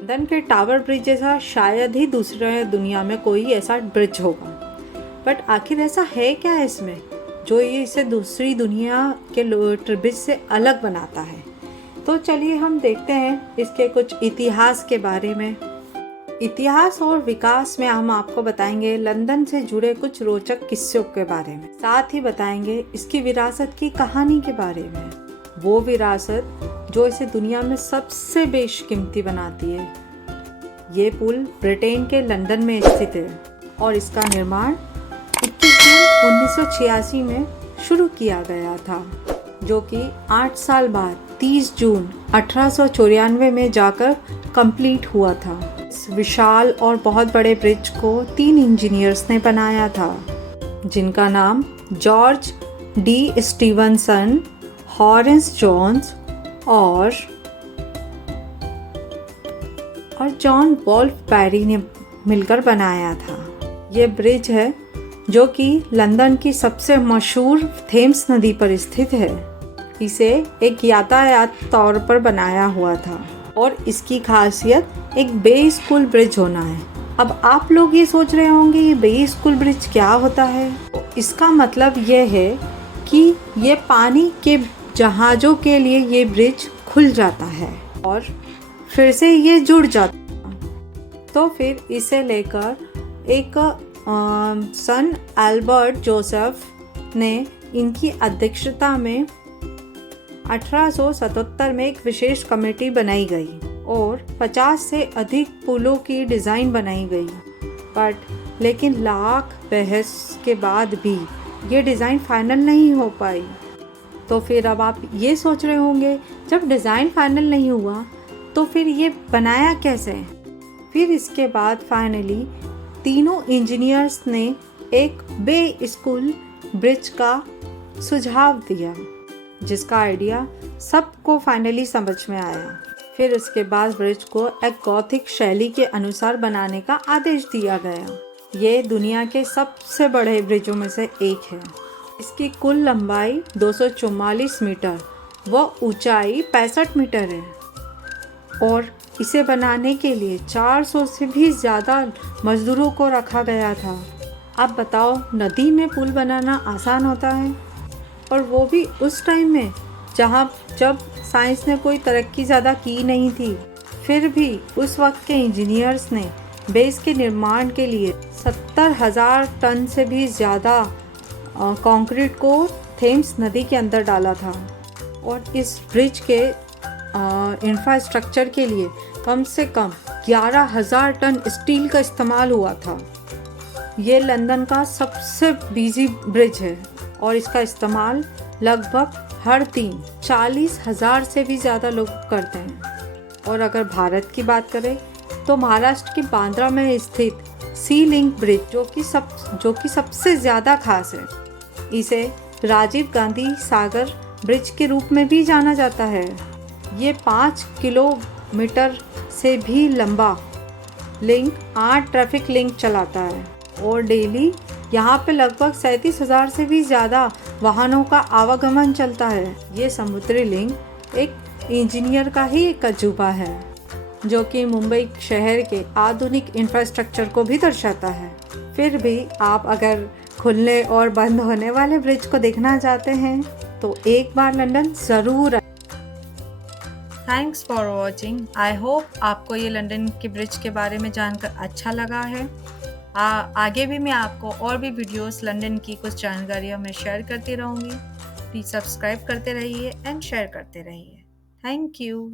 London के tower bridge जैसा शायद ही दूसरे दुनिया में कोई ऐसा ब्रिज होगा। बट आखिर ऐसा है क्या इसमें जो ये इसे दूसरी दुनिया के ब्रिज से अलग बनाता है? तो चलिए हम देखते हैं इसके कुछ इतिहास के बारे में। इतिहास और विकास में हम आपको बताएंगे लंदन से जुड़े कुछ रोचक किस्सों के बारे में। साथ ही बताएंगे इसकी विरासत की कहानी के बारे में, वो विरासत जो इसे दुनिया में सबसे बेशकीमती बनाती है। ये पुल ब्रिटेन के लंदन में स्थित है और इसका निर्माण 21 जून 1986 में शुरू किया गया था, जो कि 8 साल बाद 30 जून 1894 में जाकर कंप्लीट हुआ था। इस विशाल और बहुत बड़े ब्रिज को 3 इंजीनियर्स ने बनाया था, जिनका नाम जॉर्ज डी स्टीवनसन, हॉरेंस जोन्स और जॉन वोल्फ बैरी ने मिलकर बनाया था। ये ब्रिज है जो कि लंदन की सबसे मशहूर थेम्स नदी पर स्थित है। इसे एक यातायात तौर पर बनाया हुआ था और इसकी खासियत एक बे स्कूल ब्रिज होना है। अब आप लोग ये सोच रहे होंगे ये बे स्कूल ब्रिज क्या होता है? तो इसका मतलब ये है कि ये पानी के जहाज़ों के लिए ये ब्रिज खुल जाता है और फिर से ये जुड़ जाता है। तो फिर इसे लेकर एक सन एल्बर्ट जोसेफ ने इनकी अध्यक्षता में 1877 में एक विशेष कमेटी बनाई गई और 50 से अधिक पुलों की डिज़ाइन बनाई गई। लेकिन लाख बहस के बाद भी ये डिज़ाइन फाइनल नहीं हो पाई। तो फिर अब आप ये सोच रहे होंगे जब डिज़ाइन फाइनल नहीं हुआ तो फिर ये बनाया कैसे? फिर इसके बाद फाइनली तीनों इंजीनियर्स ने एक बे स्कूल ब्रिज का सुझाव दिया, जिसका आइडिया सबको फाइनली समझ में आया। फिर इसके बाद ब्रिज को एक गॉथिक शैली के अनुसार बनाने का आदेश दिया गया। ये दुनिया के सबसे बड़े ब्रिजों में से एक है। इसकी कुल लंबाई 244 मीटर व ऊंचाई 65 मीटर है और इसे बनाने के लिए 400 से भी ज़्यादा मजदूरों को रखा गया था। अब बताओ, नदी में पुल बनाना आसान होता है? और वो भी उस टाइम में जब साइंस ने कोई तरक्की ज़्यादा की नहीं थी। फिर भी उस वक्त के इंजीनियर्स ने बेस के निर्माण के लिए 70,000 टन से भी ज़्यादा कंक्रीट को थेम्स नदी के अंदर डाला था और इस ब्रिज के इंफ्रास्ट्रक्चर के लिए कम से कम 11,000 टन स्टील का इस्तेमाल हुआ था। ये लंदन का सबसे बिजी ब्रिज है और इसका इस्तेमाल लगभग हर दिन 40,000 से भी ज़्यादा लोग करते हैं। और अगर भारत की बात करें तो महाराष्ट्र की बांद्रा में स्थित सी लिंक ब्रिज जो कि सबसे ज़्यादा खास है। इसे राजीव गांधी सागर ब्रिज के रूप में भी जाना जाता है। ये 5 किलोमीटर से भी लंबा लिंक 8 ट्रैफिक लिंक चलाता है और डेली यहाँ पे लगभग 37,000 से भी ज़्यादा वाहनों का आवागमन चलता है। ये समुद्री लिंक एक इंजीनियर का ही एक अजूबा है, जो कि मुंबई शहर के आधुनिक इंफ्रास्ट्रक्चर को भी दर्शाता है। फिर भी आप अगर खुलने और बंद होने वाले ब्रिज को देखना चाहते हैं तो एक बार लंदन ज़रूर आए। Thanks for watching. I hope आपको ये लंदन के ब्रिज के बारे में जानकर अच्छा लगा है। आगे भी मैं आपको और भी वीडियोस लंदन की कुछ जानकारियाँ मैं शेयर करती रहूँगी। प्लीज़ सब्सक्राइब करते रहिए एंड शेयर करते रहिए। Thank you.